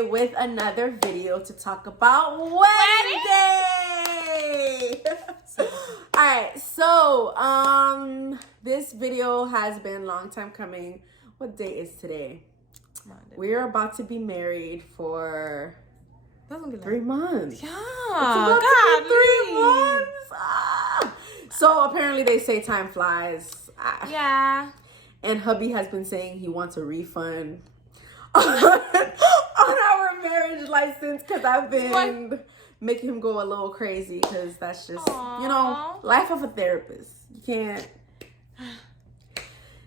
today with another video to talk about wedding day. Alright, so this video has been a long time coming. What day is today? We're about to be married for 3 months. Yeah, it's about to be 3 months. So apparently they say time flies. Yeah. And hubby has been saying he wants a refund on our marriage license because I've been making him go a little crazy because that's just, you know, life of a therapist. You can't.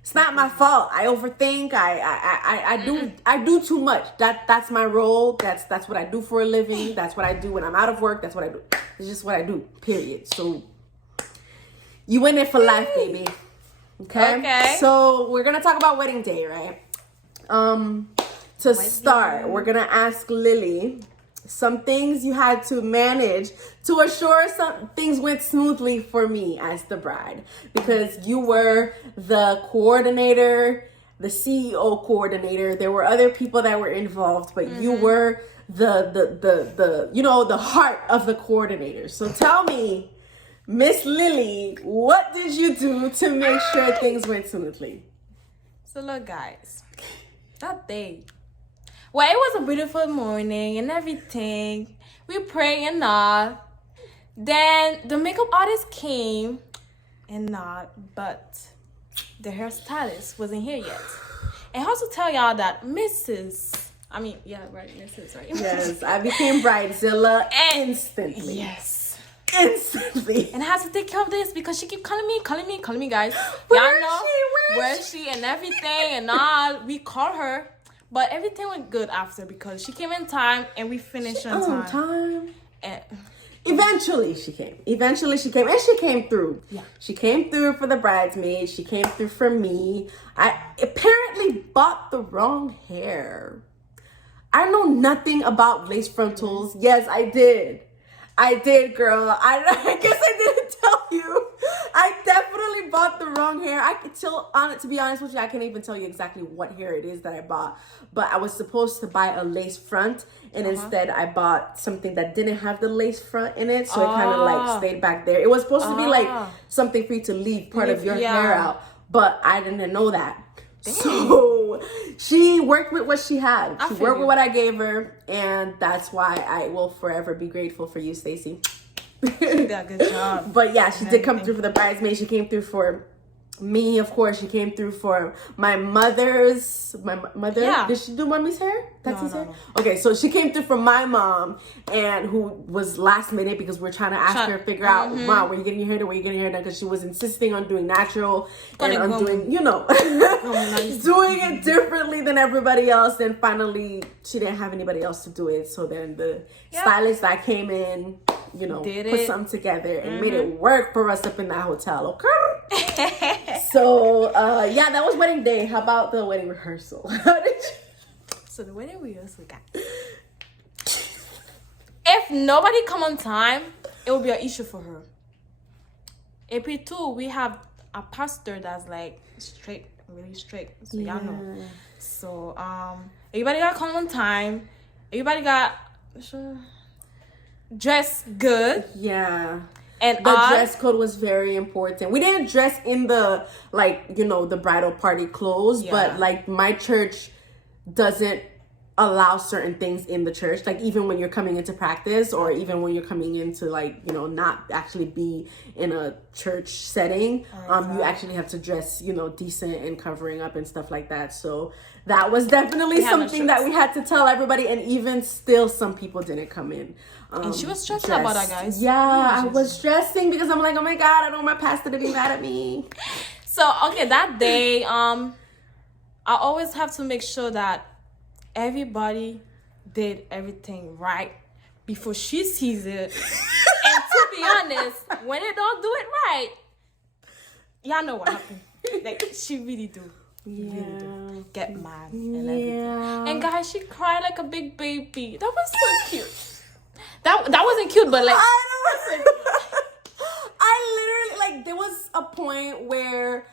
It's not my fault. I overthink. I do too much. That's my role. That's what I do for a living. That's what I do when I'm out of work. That's what I do. It's just what I do. Period. So you in it for life, baby. Okay. So we're gonna talk about wedding day, right? To start, we're gonna ask Lily some things you had to manage to assure some things went smoothly for me as the bride, because you were the coordinator, the CEO coordinator. There were other people that were involved, but you were the you know, the heart of the coordinator. So tell me, Miss Lily, what did you do to make sure things went smoothly? So look, guys, that day, well, it was a beautiful morning and everything. We prayed and all. Then the makeup artist came and all, but the hairstylist wasn't here yet. And I also tell y'all that Mrs. right? Yes, I became Bridezilla instantly. Yes. Instantly. And I had to take care of this because she keep calling me, guys. Where is she and everything and all. We call her, but everything went good after because she came in time and we finished on time. And Eventually she came. And she came through. Yeah. She came through for the bridesmaids. She came through for me. I apparently bought the wrong hair. I know nothing about lace frontals. Yes, I did. Girl. I guess I didn't tell you. I definitely bought the wrong hair. To be honest with you, I can't even tell you exactly what hair it is that I bought. But I was supposed to buy a lace front, and instead I bought something that didn't have the lace front in it, so it kind of like stayed back there. It was supposed to be like something for you to leave part of your hair out, but I didn't know that. Dang. So she worked with what she had. She worked with what I gave her, and that's why I will forever be grateful for you, Stacey. You did a good job. But yeah, she did come through for the bridesmaids. She came through for me, of course. She came through for my mother. Yeah. Did she do mommy's hair? That's his hair? No. Okay, so she came through for my mom, and who was last minute because we're trying to ask her to figure out, Mom, where you getting your hair done? Where you getting your hair done? Because she was insisting on doing natural and on doing, you know, doing it differently than everybody else. And finally, she didn't have anybody else to do it. So then the stylist that came in, you know, put something together and made it work for us up in that hotel, okay? So, yeah, that was wedding day. How about the wedding rehearsal? So the wedding rehearsal, guys. If nobody come on time, it will be an issue for her. April 2, we have a pastor that's like really strict. So y'all know. So, everybody got to come on time. Everybody got dress good. Yeah. And the dress code was very important. We didn't dress in the, like, you know, the bridal party clothes, but like my church doesn't allow certain things in the church. Like even when you're coming into practice, or even when you're coming into, like, you know, not actually be in a church setting, you actually have to dress, you know, decent and covering up and stuff like that. So that was definitely something that we had to tell everybody, and even still some people didn't come in. And she was stressed about that, guys. Yeah, I was stressing because I'm like, oh my God, I don't want my pastor to be mad at me. So, okay, that day, I always have to make sure that everybody did everything right before she sees it. And to be honest, when they don't do it right, y'all know what happened. Like, she really do. Really get mad and everything. And guys, she cried like a big baby. That was so cute. That wasn't cute, but like I literally, like, there was a point where,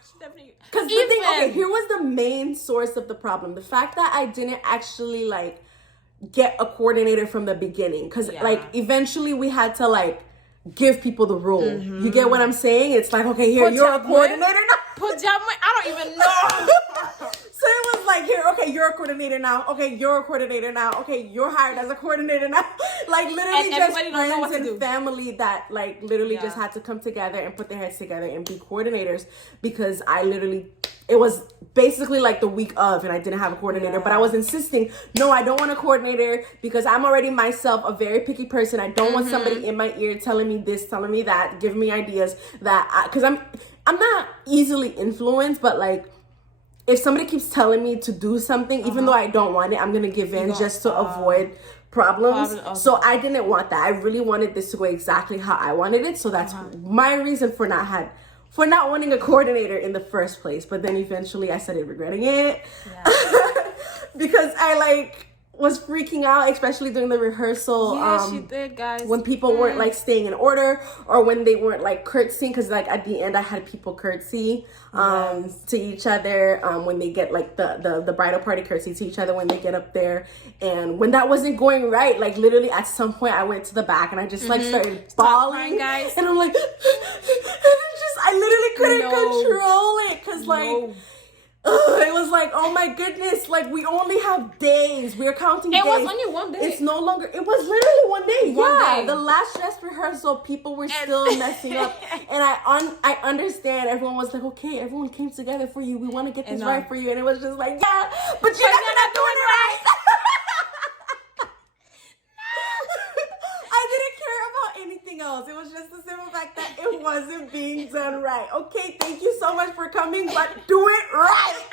because here was the main source of the problem. The fact that I didn't actually, like, get a coordinator from the beginning, because like eventually we had to like give people the role. You get what I'm saying? It's like, okay, here, you're a coordinator now. I don't even know. So it was like, here, okay, you're a coordinator now. Okay, you're a coordinator now. Okay, you're hired as a coordinator now. Like literally just friends and family that like literally just had to come together and put their heads together and be coordinators, because it was basically like the week of, and I didn't have a coordinator, but I was insisting, no, I don't want a coordinator, because I'm already myself a very picky person. I don't want somebody in my ear telling me this, telling me that, giving me ideas because I'm not easily influenced, but like if somebody keeps telling me to do something, even though I don't want it, I'm gonna give in just to avoid problems. So I didn't want that. I really wanted this to go exactly how I wanted it. So that's my reason for not wanting a coordinator in the first place. But then eventually I started regretting it because I like was freaking out, especially during the rehearsal. Yeah, she did, guys. When people weren't like staying in order, or when they weren't like curtsying, because like at the end I had people curtsy to each other when they get like the bridal party curtsy to each other when they get up there. And when that wasn't going right, like literally at some point I went to the back and I just like started bawling, guys. and I'm like I literally couldn't control it, because like it was like, oh my goodness, like we only have days. We're counting days. It was only one day. It's no longer, it was literally one day. One day. The last dress rehearsal, people were still messing up. And I understand. Everyone was like, okay, everyone came together for you. We want to get this right for you. And it was just like, yeah, but you're not doing it right. I didn't care about anything else. It was just the simple fact that it wasn't being done right. Okay, thank you so much for coming, but do it right.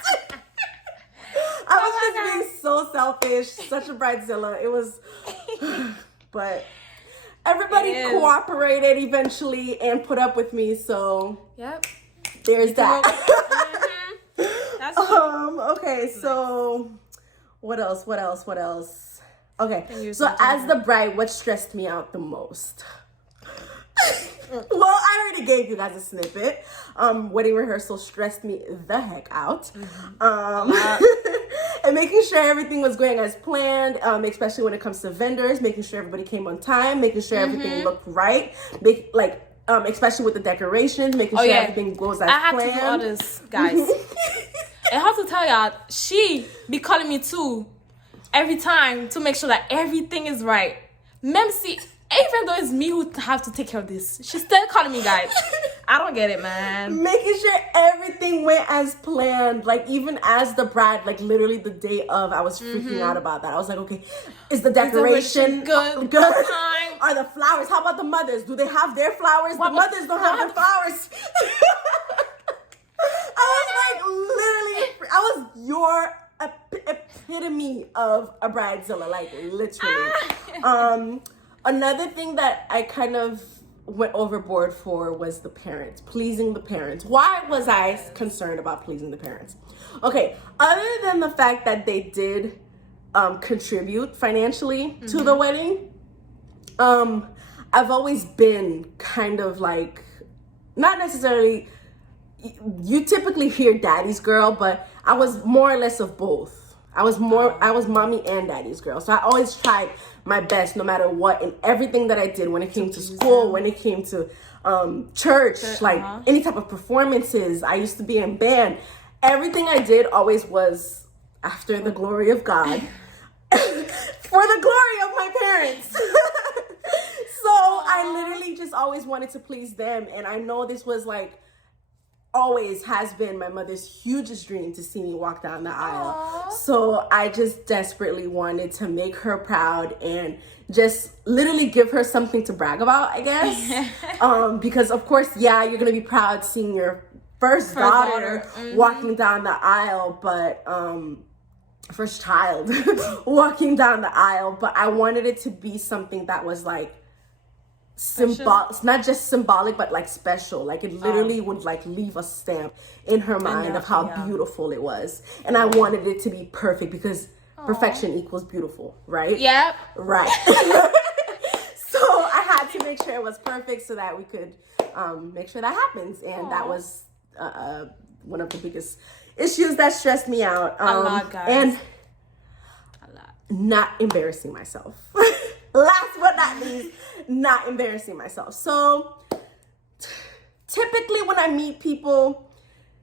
I was just being so selfish, such a bridezilla. It was, but everybody cooperated eventually and put up with me. So there's that. That's true. Okay, so what else? Okay, so as the bride, what stressed me out the most? Well, I already gave you guys a snippet. Wedding rehearsal stressed me the heck out. And making sure everything was going as planned, especially when it comes to vendors, making sure everybody came on time, making sure everything looked right, especially with the decorations, making sure everything goes as planned. I had to do all this, guys. I have to tell y'all, she be calling me too every time to make sure that everything is right. Memsi, even though it's me who have to take care of this, she's still calling me, guys. I don't get it, man. Making sure everything went as planned. Like, even as the bride, like, literally the day of, I was freaking out about that. I was like, okay, is the decoration good? Are the flowers? How about the mothers? Do they have their flowers? The mothers don't have their flowers. I was like, literally, I was your epitome of a bridezilla, like, literally. Another thing that I kind of went overboard for was the parents, pleasing the parents. Why was I concerned about pleasing the parents? Okay, other than the fact that they did contribute financially to the wedding, I've always been kind of like, not necessarily, you typically hear daddy's girl, but I was more or less of both. I was mommy and daddy's girl. So I always tried my best no matter what, in everything that I did, when it came to school, when it came to church, like any type of performances. I used to be in band. Everything I did always was after the glory of God, for the glory of my parents. So I literally just always wanted to please them. And I know this was like, always has been my mother's hugest dream to see me walk down the aisle. Aww. So I just desperately wanted to make her proud and just literally give her something to brag about, I guess. Because of course, you're gonna be proud seeing your first daughter walking down the aisle, but first child walking down the aisle. But I wanted it to be something that was like it's not just symbolic, but like special. Like it literally would like leave a stamp in her mind of how beautiful it was. And I wanted it to be perfect, because perfection equals beautiful, right? Yep. Right. So I had to make sure it was perfect so that we could make sure that happens. And that was one of the biggest issues that stressed me out. A lot, guys. And not embarrassing myself. Last but not least, not embarrassing myself. So typically when I meet people,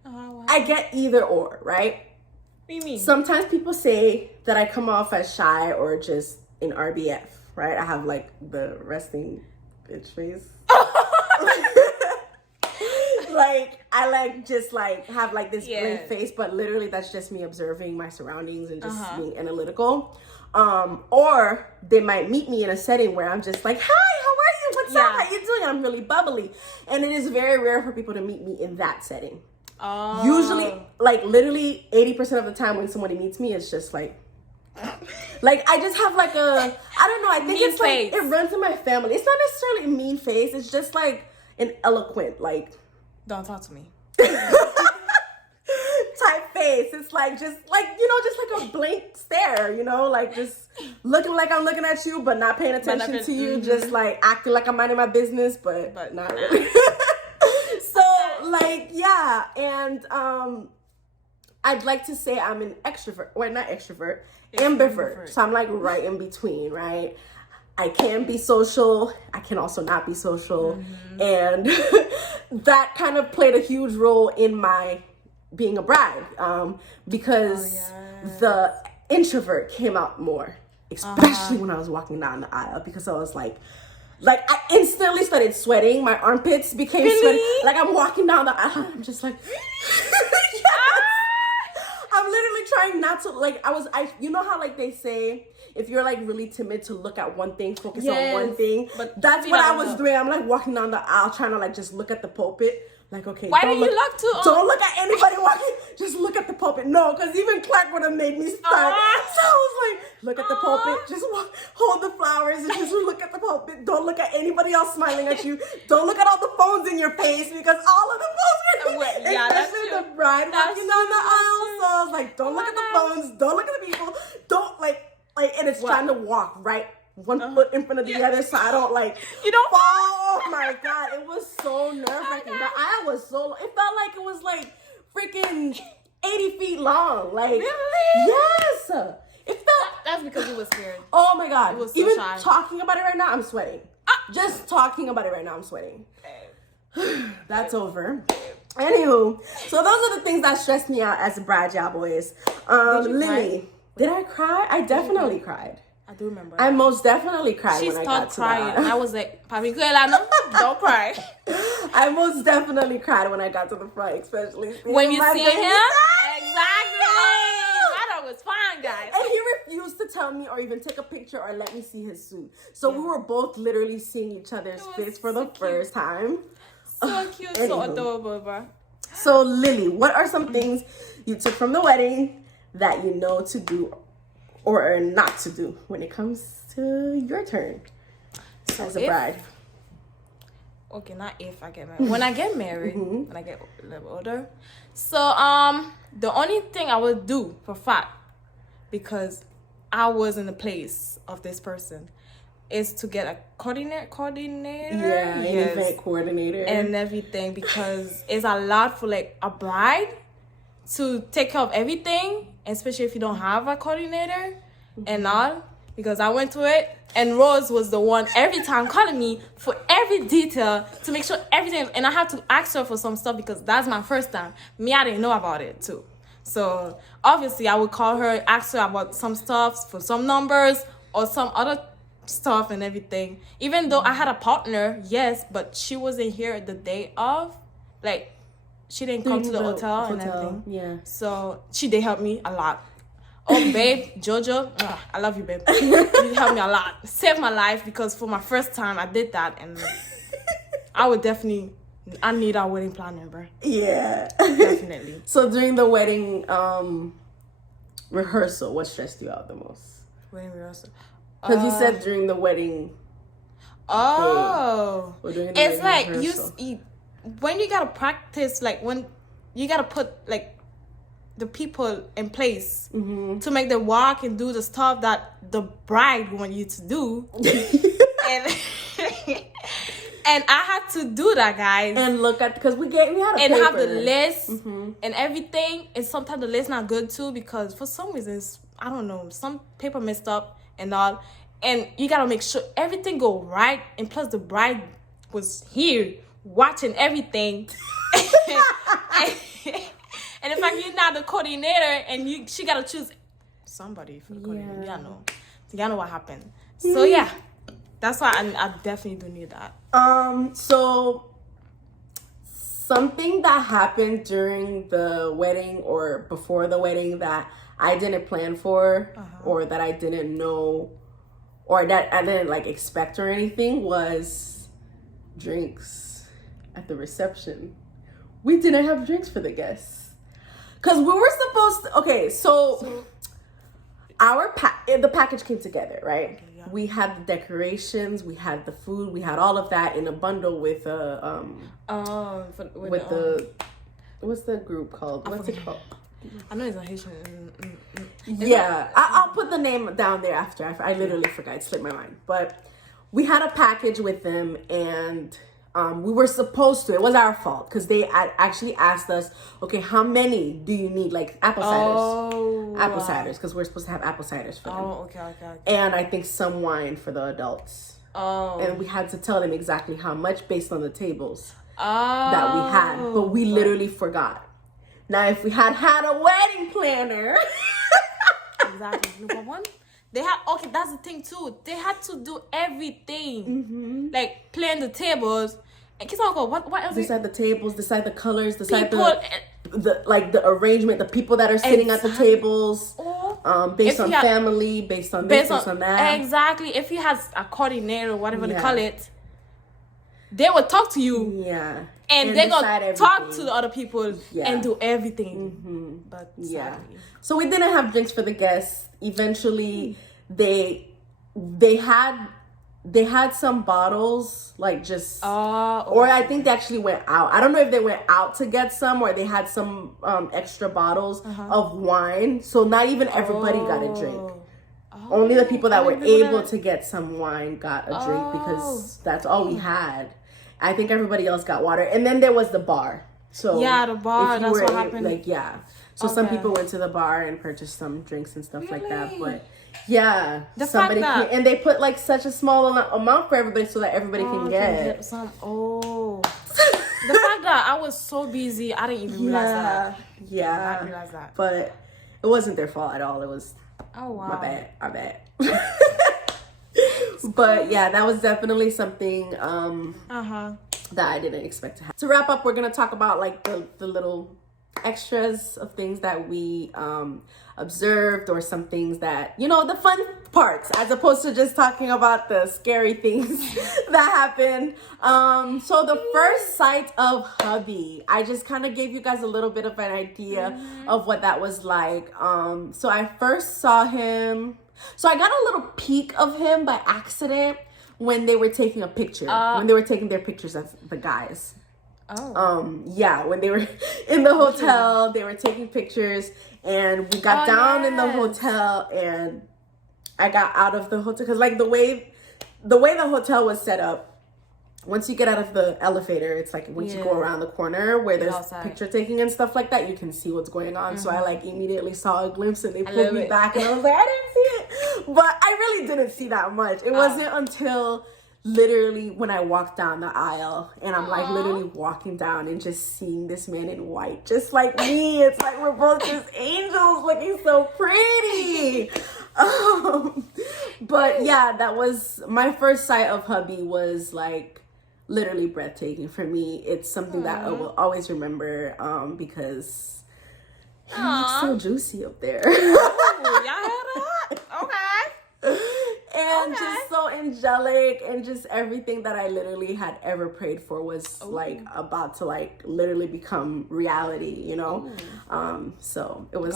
I get either or, right? What do you mean? Sometimes people say that I come off as shy or just an RBF, right? I have like the resting bitch face. Like I like just like have like this blank face, but literally that's just me observing my surroundings and just being analytical. Or they might meet me in a setting where I'm just like, hi, how are you? What's up? How you doing? And I'm really bubbly. And it is very rare for people to meet me in that setting. Oh. Usually, like literally 80% of the time when somebody meets me, it's just like I just have like a, I don't know, I think mean it's face. like, it runs in my family. It's not necessarily a mean face. It's just like an eloquent, like. Don't talk to me. Type face. It's like just like, you know, just like a blank stare, you know, like just looking like I'm looking at you but not paying attention to you, just like acting like I'm minding my business but not really. So like yeah, and I'd like to say I'm an extrovert. Well, not extrovert, ambivert. So I'm like right in between, right? I can be social. I can also not be social. And that kind of played a huge role in my being a bride, because the introvert came out more, especially when I was walking down the aisle, because I was like I instantly started sweating. My armpits became sweaty. Like I'm walking down the aisle, I'm just like, I'm literally trying not to, like, you know how, like, they say, if you're, like, really timid to look at one thing, focus on one thing, but that's what I was doing. I'm, like, walking down the aisle trying to, like, just look at the pulpit. Like, okay, why don't you look to don't look at anybody walking, just look at the pulpit. No, because even Clark would have made me start. So I was like, look at the pulpit, just hold the flowers and just look at the pulpit. Don't look at anybody else smiling at you. Don't look at all the phones in your face, because all of the phones are especially the bride walking down the aisle. So I was like, don't look at the phones, don't look at the people, don't like and it's trying to walk right one foot in front of the other, so I don't you don't fall. Oh my god, it was so nerve-wracking. The aisle was so long. It felt like it was like freaking 80 feet long. Like, really? Yes. It felt. That's because you were scared. Oh my god. It was so even shy. Talking about it right now, I'm sweating. Just talking about it right now, I'm sweating. That's over. Anywho, so those are the things that stressed me out as a bride, y'all boys. Lily, did I cry? I definitely cried. I do remember. I most definitely cried when I got to crying. And I was like, Papi, don't cry. I most definitely cried when I got to the front, especially when you see him. Exactly. I thought it was fine, guys. And he refused to tell me or even take a picture or let me see his suit. So we were both literally seeing each other's face for the first time. So cute, so adorable, bro. So Lily, what are some things you took from the wedding that you know to do or not to do when it comes to your turn as a bride? Okay, not if I get married. When I get married, when I get a little older. So, the only thing I would do for fact, because I was in the place of this person, is to get a coordinator. Yeah, an event coordinator. And everything, because it's a lot for like a bride to take care of everything, especially if you don't have a coordinator and all, because I went to it and Rose was the one every time calling me for every detail to make sure everything, and I had to ask her for some stuff because that's my first time. I didn't know about it too. So obviously I would call her, ask her about some stuff for some numbers or some other stuff and everything. Even though I had a partner, yes, but she wasn't here the day of, like, she didn't come to the hotel and everything. Yeah. So she did help me a lot. Oh, babe, Jojo, I love you, babe. You helped me a lot. Saved my life, because for my first time, I did that. And I need our wedding planner, bro. Yeah. Definitely. So during the wedding rehearsal, what stressed you out the most? Wedding rehearsal? Because you said during the wedding. Oh. It's like you when you gotta practice, like when you gotta put like the people in place to make them walk and do the stuff that the bride want you to do. And I had to do that, guys. And look at, because we had a paper. Have the list and everything. And sometimes the list not good too, because for some reason I don't know, some paper messed up and all. And you gotta make sure everything go right. And plus the bride was here watching everything. And in fact, you're not the coordinator, and she gotta choose somebody for the coordinator. Yeah. Y'all know what happened. So yeah, that's why I definitely do need that. So something that happened during the wedding or before the wedding that I didn't plan for, or that I didn't know, or that I didn't like expect or anything, was drinks at the reception. We didn't have drinks for the guests. Because we were supposed to, okay, so the package came together, right? Okay, yeah. We had the decorations, we had the food, we had all of that in a bundle with what's the group called? What's it called? I know it's a Haitian. Yeah, I'll put the name down there after. I literally forgot. It slipped my mind. But we had a package with them, and we were supposed to. It was our fault because they actually asked us, okay, how many do you need? Like apple ciders. Apple ciders, because we're supposed to have apple ciders for them. Oh, okay. And I think some wine for the adults. Oh. And we had to tell them exactly how much based on the tables that we had. But we literally forgot. Now, if we had a wedding planner. Exactly. Number one, they had, okay, that's the thing too. They had to do everything. Like plan the tables. And what else? Decide the tables, decide the colors, decide the arrangement, the people that are sitting at the tables, based on family, based on this, based on that. Exactly. If you had a coordinator, whatever they call it, they would talk to you. Yeah. And they're going to talk to the other people and do everything. But sadly. So we didn't have drinks for the guests. Eventually, they had some bottles, like just, or I think they actually went out. I don't know if they went out to get some or they had some extra bottles of wine. So not even everybody got a drink. Only the people that were able to get some wine got a drink because that's all we had. I think everybody else got water. And then there was the bar. So yeah, the bar, that's what happened. Like, yeah. So some people went to the bar and purchased some drinks and stuff like that. But yeah, and they put like such a small amount for everybody so that everybody can get some. The fact that I was so busy, I didn't even realize that. Yeah. I didn't realize that. But it wasn't their fault at all. It was my bad. But yeah, that was definitely something that I didn't expect to happen. To wrap up, we're gonna talk about like the little extras of things that we observed, or some things that, you know, the fun parts, as opposed to just talking about the scary things that happened. So the first sight of hubby, I just kind of gave you guys a little bit of an idea of what that was like. So I first saw him, so I got a little peek of him by accident when they were taking a picture, when they were taking their pictures as the guys. When they were in the hotel, they were taking pictures, and we got down in the hotel, and I got out of the hotel because like the way the hotel was set up, once you get out of the elevator, it's like once you go around the corner where there's picture taking and stuff like that, you can see what's going on. So I like immediately saw a glimpse, and they pulled me back, and I was like, I didn't see it, but I really didn't see that much. It wasn't until literally when I walked down the aisle, and I'm like literally walking down and just seeing this man in white, just like me. It's like we're both just angels looking so pretty. But yeah, that was my first sight of hubby, was like literally breathtaking for me. It's something that I will always remember because he looks so juicy up there. Y'all had it? Okay. And just so angelic, and just everything that I literally had ever prayed for was like about to like literally become reality, you know? So it was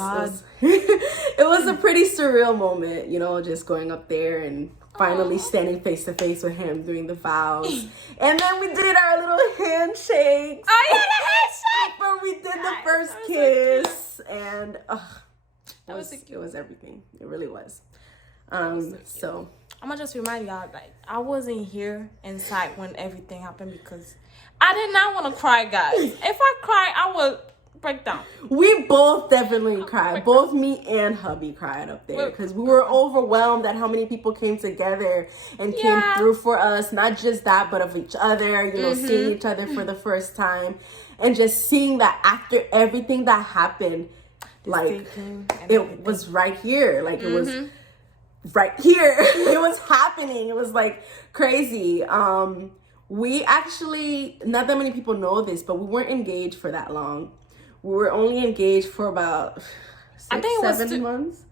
it was a pretty surreal moment, you know, just going up there and finally standing face to face with him doing the vows. And then we did our little handshakes. Oh yeah, the handshake! Where we did the first kiss. And it was everything. It really was. So I'm gonna just remind y'all, like, I wasn't here inside when everything happened because I did not want to cry, guys. If I cry, I would breakdown. We both definitely cried. Both me and hubby cried up there because we were overwhelmed at how many people came together and came through for us. Not just that, but of each other, you know, seeing each other for the first time. And just seeing that after everything that happened, like, it was right here. Like, it was right here. It was happening. It was, like, crazy. We actually, not that many people know this, but we weren't engaged for that long. We were only engaged for about 7 months.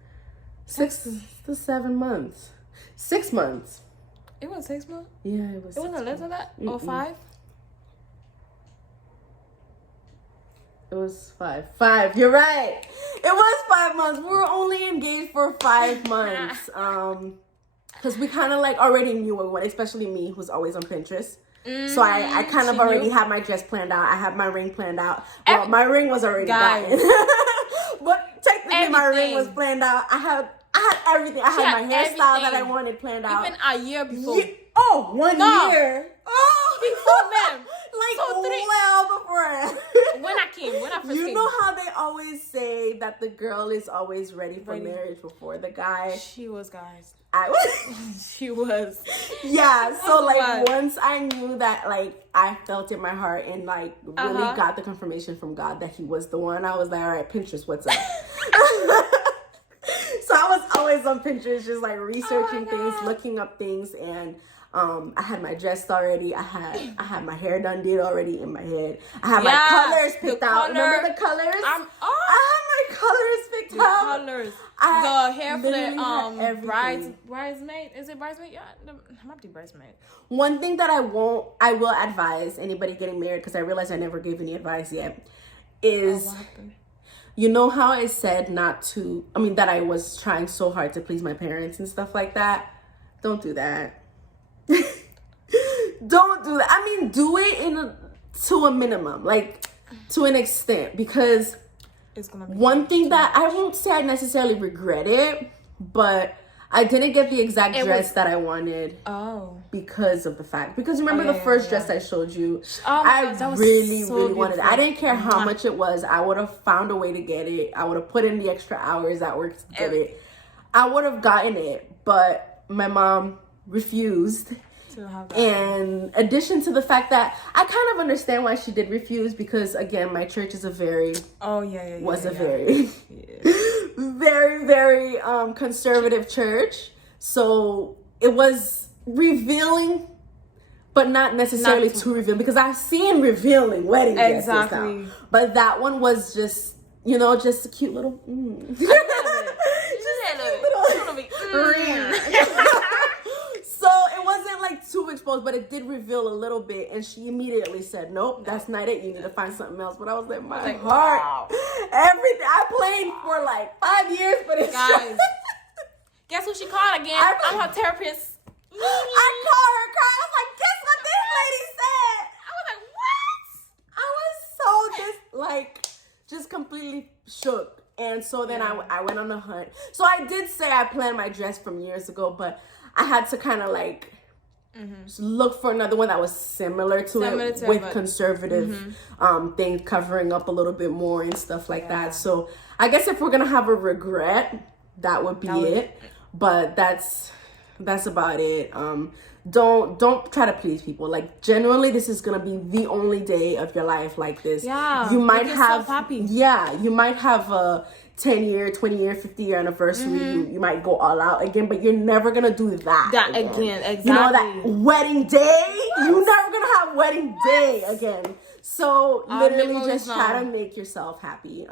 6 to 7 months. 6 months. It was 6 months? Yeah, it was. It wasn't less than that? Or 5? It was 5. 5, you're right. It was 5 months. We were only engaged for 5 months. Because we kind of like already knew what we wanted, especially me, who's always on Pinterest. So I kind of already had my dress planned out. I had my ring planned out. Well, my ring was already gotten. But technically my ring was planned out. I had everything. I had my hairstyle that I wanted planned out. Even a year before. Oh, 1 year. Oh, before them. Like, So well before. When I first came. You know how they always say that the girl is always ready for marriage before the guy? She was, guys. I was. She was. Yeah, so like once I knew that, like, I felt in my heart and like really got the confirmation from God that he was the one, I was like, all right, Pinterest, what's up? So I was always on Pinterest, just like researching things, looking up things, and I had my dress already. I had my hair did already in my head. I had my colors picked out. Remember the colors? I had my colors picked out. Colors. The hair for the bridesmaid. Is it bridesmaid? Yeah, it might be bridesmaid. One thing that I will advise anybody getting married, because I realize I never gave any advice yet, is you know how I said that I was trying so hard to please my parents and stuff like that? Don't do that. Don't do that. I mean, do it to a minimum, like to an extent, because it's gonna be one thing that I won't say I necessarily regret it, but I didn't get the exact dress that I wanted. Because of the fact. Because remember the first dress I showed you? I really wanted it. I didn't care how much it was. I would have found a way to get it. I would have put in the extra hours at work to get it. I would have gotten it, but my mom refused. In addition to the fact that I kind of understand why she did refuse, because again, my church is a very very conservative church, so it was revealing, but not necessarily too revealing, because I've seen revealing wedding dresses now, but that one was just, you know, just a cute little So it wasn't like too exposed, but it did reveal a little bit. And she immediately said, nope, that's not it. You need to find something else. But I was like, my heart, everything. I played for like 5 years, but it's guys. Guess who she called again? I'm her therapist. I called her crying. I was like, guess what this lady said? I was like, what? I was so just completely shook. And so then I went on a hunt. So I did say I planned my dress from years ago, but I had to kind of like look for another one that was similar to it with conservative things covering up a little bit more and stuff like that. So I guess if we're gonna have a regret, that would be it. But that's about it. Don't try to please people. Like, genuinely, this is gonna be the only day of your life like this. Yeah, you might have you might have a 10-year, 20-year, 50-year anniversary. You might go all out again, but you're never gonna do that again. Exactly. You know, that wedding day, you're never gonna have wedding day again. So literally just try to make yourself happy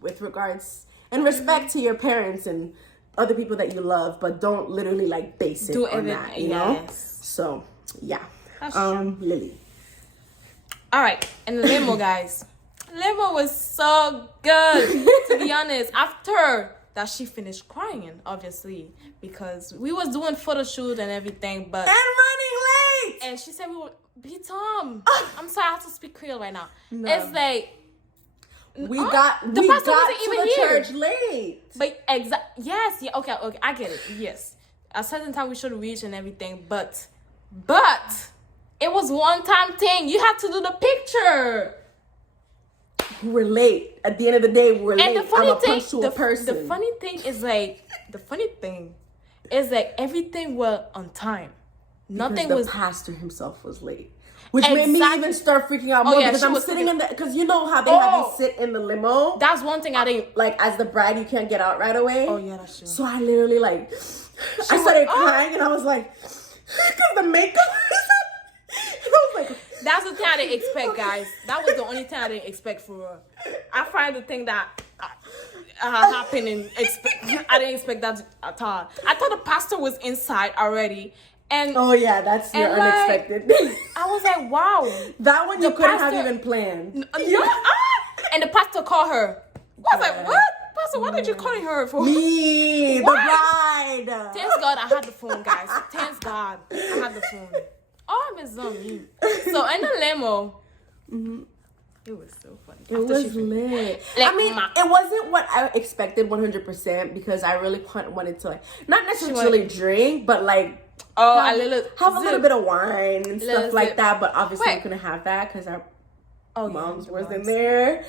with regards and respect to your parents and other people that you love, but don't literally like base it on that, you know? So yeah. Lily. All right, and the limo, guys. Limo was so good, to be honest. After that, she finished crying, obviously, because we was doing photo shoot and everything, but and running late. And she said we were Tom. I'm sorry, I have to speak Creole right now. No. It's like we got to the church late. But okay, I get it. Yes, at a certain time we should reach and everything, but it was one time thing. You have to do the picture. we're late. At the end of the day, we're late. And the funny I'm a punctual person. the funny thing is like everything was on time. Nothing the was. pastor himself was late. Which made me even start freaking out more because I'm sitting in the, because you know how they have you sit in the limo. That's one thing I didn't like. As the bride, you can't get out right away. Oh yeah, that's true. So I literally like, I started crying and I was like, because the makeup. I was like, that's the thing I didn't expect, guys. That was the only thing I didn't expect for her. I find the thing that happened and I didn't expect that at all. I thought the pastor was inside already. And oh yeah, that's your unexpected. I was like, wow. That one you couldn't have even planned. Yeah. And the pastor called her. I was like, what? Pastor, what did you call her for? Me, the bride. Thanks God I had the phone, guys. Thanks God I had the phone. Oh, I miss on me. So in the limo, it was so funny. It was lit. Like, I mean, it wasn't what I expected 100% because I really wanted to, like, not necessarily drink, but like, have a little bit of wine and stuff like that. But obviously, we couldn't have that because our moms wasn't there.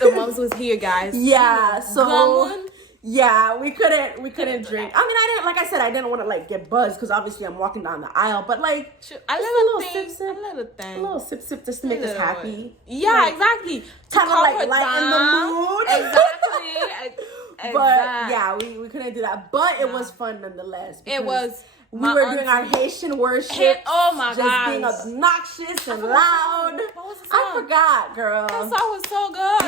The moms was here, guys. Yeah, so yeah, we couldn't drink. I mean, I didn't want to like get buzzed because obviously I'm walking down the aisle, but like a little sip just to make us happy. Yeah, like, exactly. Kind of like lighten the mood. Exactly. But yeah, we couldn't do that. But it was fun nonetheless. It was. We were doing our Haitian worship. Oh my god! Just being obnoxious and loud. What was the song? I forgot, girl. That song was so good.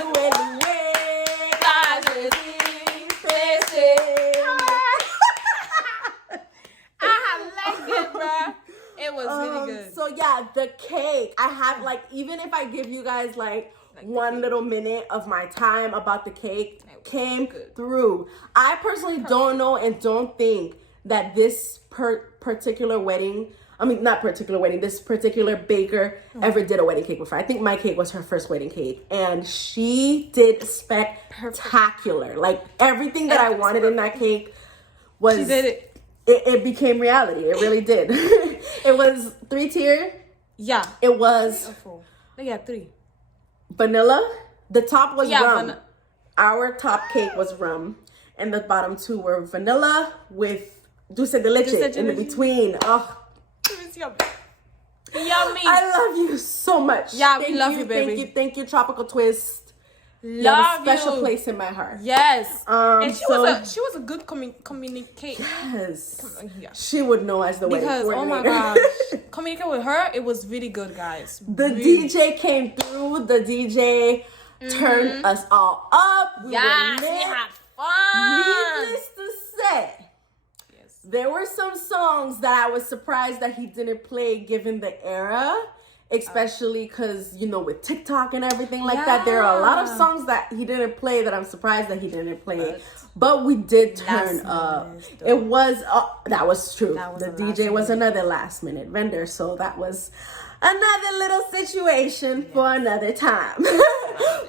I liked it, bro. It was really good. So yeah, the cake. I have like, even if I give you guys like one little minute of my time about the cake, came through. I personally don't know and don't think that this particular wedding, this particular baker ever did a wedding cake before. I think my cake was her first wedding cake. And she did spectacular. Like, everything that I wanted in that cake was... She did it. It became reality. It really did. It was 3-tier. Yeah. It was... 4. Yeah, 3. Vanilla. The top was rum. Our top cake was rum. And the bottom 2 were vanilla with dulce de leche in the between. Oh, it was yummy. I love you so much. Yeah, we love you, baby. Thank you, Tropical Twist. You have a special place in my heart. Yes. And she was a good communicator. Yes. She would know as the wedding coordinator. Oh my gosh, communicate with her. It was really good, guys. The DJ came through. The DJ turned us all up. We had fun. Needless to say, there were some songs that I was surprised that he didn't play given the era, especially because, you know, with TikTok and everything like that, there are a lot of songs that he didn't play that I'm surprised that he didn't play. But we did turn up. It was, that was true. The DJ was another last minute vendor, so that was another little situation for another time.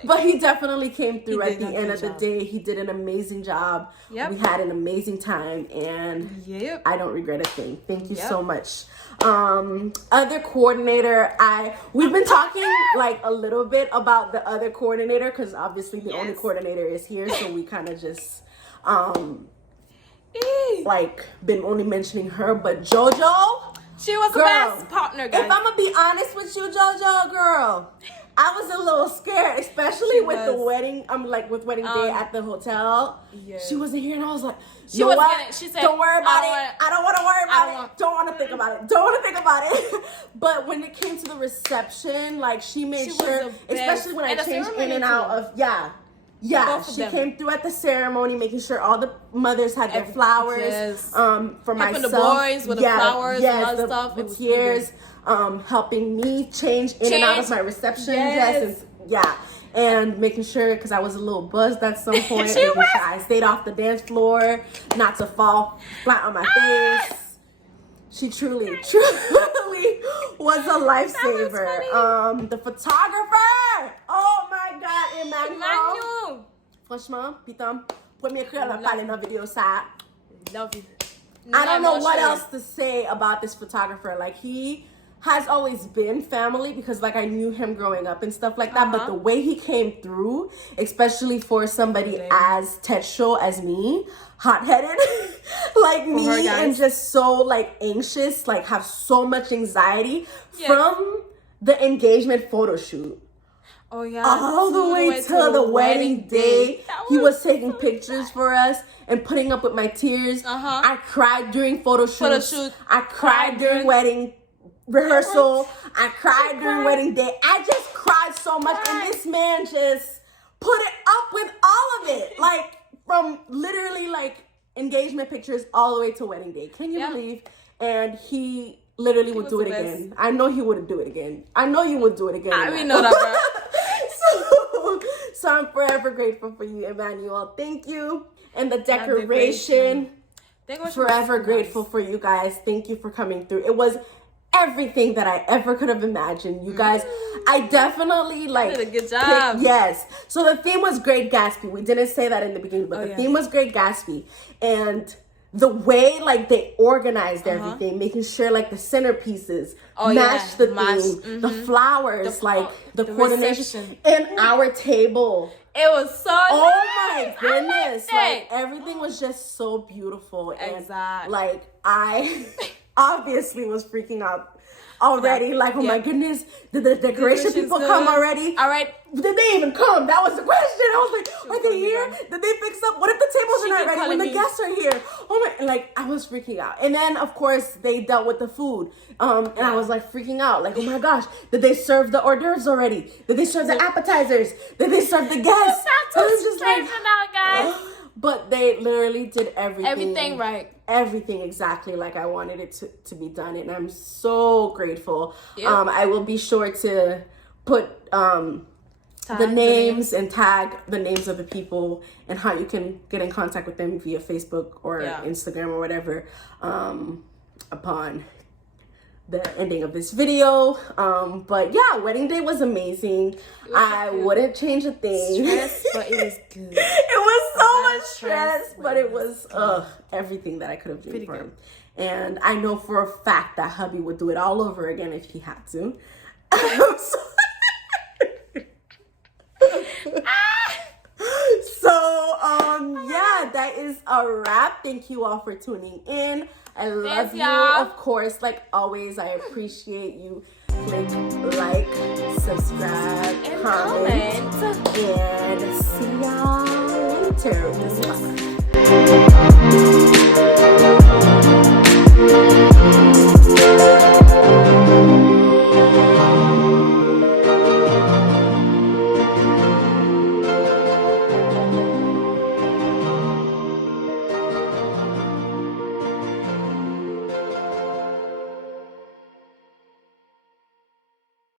But he definitely came through at the end of the day. He did an amazing job. Yep. We had an amazing time, and I don't regret a thing. Thank you so much. Other coordinator, we've been talking like a little bit about the other coordinator because obviously the only coordinator is here, so we kind of just like been only mentioning her. But JoJo, she was the best partner, guys. If I'm gonna be honest with you, JoJo, girl, I was a little scared, especially with the wedding. With wedding day at the hotel. Yeah. She wasn't here, and I was like, she said, "Don't worry about it. I don't want to worry about it. Don't want to think about it. Don't want to think about it." But when it came to the reception, like she made sure, especially when I changed in and out of she came through at the ceremony, making sure all the mothers had their flowers. For myself, the boys with the flowers and all that stuff. With tears. Helping me change in and out of my reception dress. And making sure, because I was a little buzzed at some point, making sure I stayed off the dance floor, not to fall flat on my face. She truly was a lifesaver. The photographer, oh my God, Emmanuel. Franchement, Pitam, premier créole a parlé dans vidéo ça. Love you. I don't know what else to say about this photographer. Like, he has always been family because like I knew him growing up and stuff like that. But the way he came through, especially for somebody as tetro as me, hot-headed like me, and just so like anxious, like have so much anxiety from the engagement photo shoot. Oh yeah, all the way to the wedding day. He was taking pictures for us and putting up with my tears. I cried during photo shoots. I cried during wedding rehearsal. I cried during wedding day. I just cried so much, and this man just put it up with all of it, like from literally like engagement pictures all the way to wedding day. Can you believe? And he literally would do it again. I know he wouldn't do it again. I know you would do it again. I know that, bro. So I'm forever grateful for you, Emmanuel. Thank you. And the decoration, forever grateful for you guys. Thank you for coming through. It was everything that I ever could have imagined. You guys, I definitely like did a good job. Yes. So the theme was Great Gatsby. We didn't say that in the beginning, but the theme was Great Gatsby. And the way like they organized everything, making sure like the centerpieces match the theme, the flowers, like the coordination, and our table. It was so my goodness. Like everything was just so beautiful. And like I obviously was freaking out already. Like, oh my goodness, did the decoration people come already? All right. Did they even come? That was the question. I was like, are they here? Did they fix up? What if the tables are not ready when the guests are here? Oh my, like I was freaking out. And then of course they dealt with the food. And I was like freaking out. Like, oh my gosh, did they serve the hors d'oeuvres already? Did they serve the appetizers? Did they serve the guests? I was just like, guys. But they literally did everything. Everything right. Everything exactly like I wanted it to be done. And I'm so grateful. I will be sure to put the names and tag the names of the people and how you can get in contact with them via Facebook or Instagram or whatever upon the ending of this video. But yeah, wedding day was amazing. I wouldn't change a thing. Stress, but it was good. It was so much stress, but it was everything that I could have done for him. And I know for a fact that hubby would do it all over again if he had to. Yeah, that is a wrap. Thank you all for tuning in. I love you. Of course, like always, I appreciate you. Click like, subscribe, and comment. And see y'all